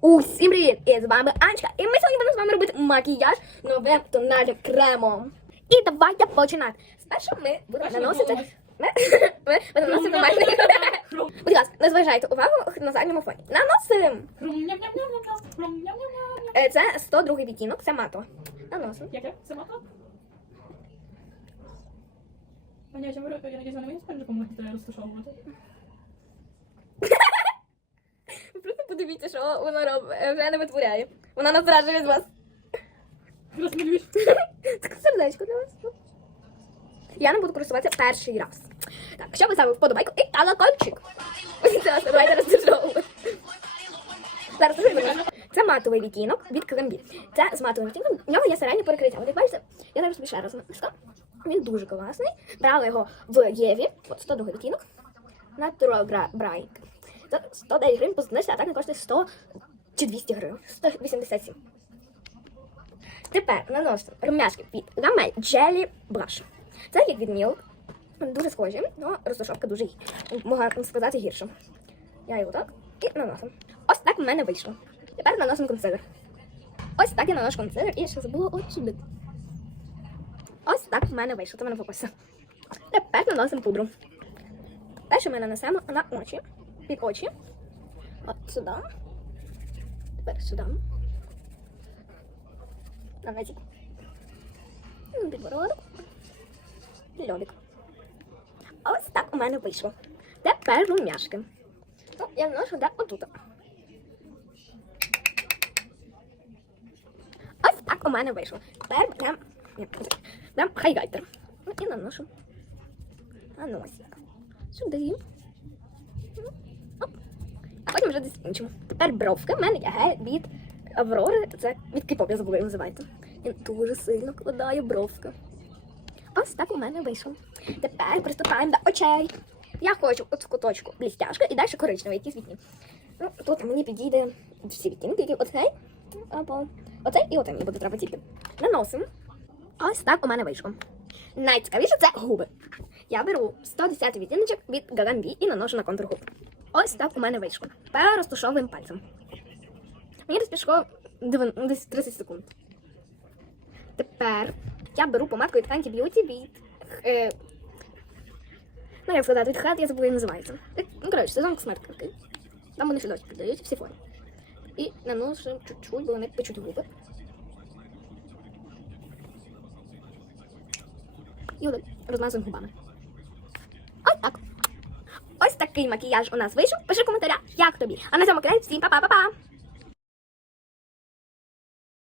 Усім привіт! І з вами Анечка. І ми сьогодні будемо з вами робити макіяж новим тональним кремом. І давайте починати. Спершу ми будемо наносити. Ми, будемо наносити домашній. Будь ласка, не зважайте увагу на задньому фоні. Наносимо. Е, Це 102 відтінок, це матово. Наносимо. Яке? Це? Аня, я надіюсь, вона мені скаже, допомогти розташовувати. Подивіться, що вона робить. Е, Вже не витворяє. Вона насражує від вас. Розмалюєш. Таке сердечко для вас. Я не буду користуватися перший раз. Так, що ви ставили вподобайку і колокольчик. Ось це давайте розташовувати. Зараз. Це матовий відтінок від Клембі. Це з матовим відтінком. В нього є середнє перекриття. От як бачите, я зараз тобі ще раз нанесу. Він дуже класний. Брали його в Єві. От 102 відтінок. Bright. За 109 гривень по знижці, а так коштує 100 чи 200 гривень. 187. Тепер наносимо рум'яшки від Ламель Jelly Blush. Це як від Milk. Дуже схожі, але розташовка дуже гі- можна сказати гірша. Я його так і наносимо. Ось так в мене вийшло. Тепер наносимо консилер. Ось так я наношу консилер і ще забула сюди. Ось так в мене вийшло, це мене фокуса. Тепер наносимо пудру. Те, що ми нанесемо на очі, під очі. От сюди. Тепер сюди. На. Ну, Підбородок. Льодик. Ось так у мене вийшло. Тепер рум'яшки. Ну, я наношу де отут. Ось так у мене вийшло. Тепер берем, берем хайлайтер. Ну, і наношу на носик. Сюди. А потім вже десь іншому. Тепер бровки. В мене є від Аврори. Це від кіпоп, я забула, як називається. Він дуже сильно кладає бровки. Ось так у мене вийшло. Тепер приступаємо до очей. Я хочу от в куточку блістяшка і далі коричневий, якийсь відтінок. Ну, тут мені підійде всі відтінки, які оцей, або оцей і оцей мені буде треба тільки. Наносимо. Ось так у мене вийшло. Найцікавіше це губи. Я беру 110 відтіночок від Gagambi і наношу на контур губ. Ось так у мене вийшло. Тепер розташовуємо пальцем. Мені десь пішло десь 30 секунд. Тепер я беру помадку від Fenty Beauty від. Е, ну, як сказати, від хат, я забула, як називається. Е, Ну, коротше, сезон косметики. Там вони ще досі продають всі форми. І наношу чуть-чуть, бо вони печуть губи. І розмазуємо губами. Такий макіяж у нас вийшов. Пиши в коментарях, як тобі. А на цьому кінець всім па-па-па-па!